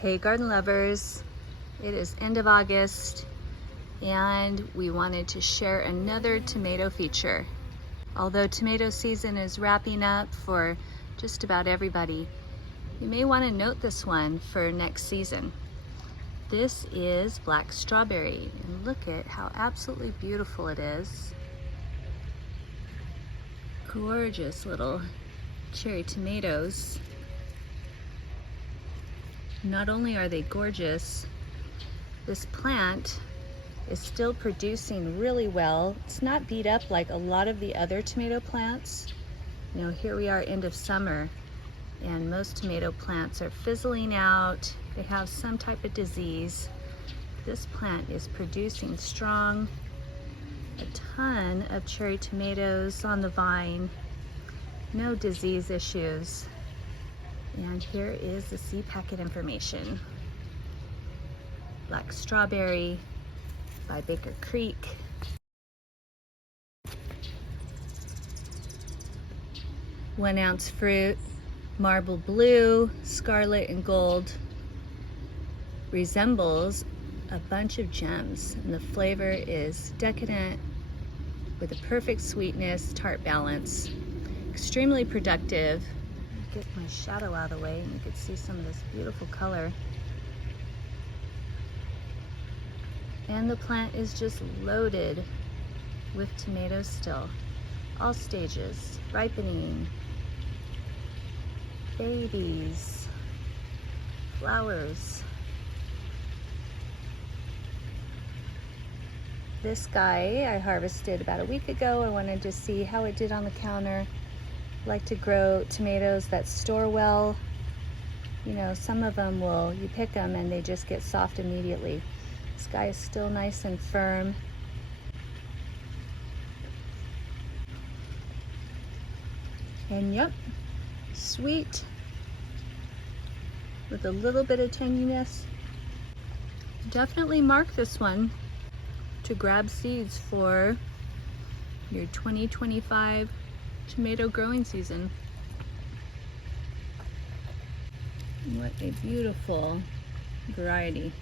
Hey garden lovers, it is end of August and we wanted to share another tomato feature. Although tomato season is wrapping up for just about everybody, you may want to note this one for next season. This is black strawberry, and look at how absolutely beautiful it is. Gorgeous little cherry tomatoes. Not only are they gorgeous, this plant is still producing really well. It's not beat up like a lot of the other tomato plants. You know, here we are end of summer and most tomato plants are fizzling out. They have some type of disease. This plant is producing strong, a ton of cherry tomatoes on the vine, no disease issues. And here is the seed packet information. Black strawberry by Baker Creek. One-ounce fruit, marble blue, scarlet, and gold. Resembles a bunch of gems, and the flavor is decadent with a perfect sweetness, tart balance. Extremely productive. Get my shadow out of the way and you can see some of this beautiful color. And the plant is just loaded with tomatoes still. All stages, ripening, babies, flowers. This guy I harvested about a week ago. I wanted to see how it did on the counter. I like to grow tomatoes that store well. You know, some of them you pick them and they just get soft immediately. This guy is still nice and firm. And yep, sweet with a little bit of tanginess. Definitely mark this one to grab seeds for your 2025 tomato growing season. What a beautiful variety.